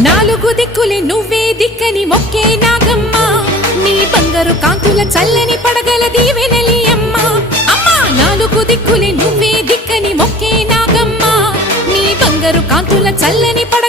నాలుగు దిక్కులే నువ్వే దిక్కని మొక్కే నాగమ్మ నీ బంగారు కాంతుల చల్లని పడగల దీవెనలి అమ్మ అమ్మా నాలుగు దిక్కులే నువ్వే దిక్కని మొక్కే నాగమ్మ నీ బంగారు కాంతుల చల్లని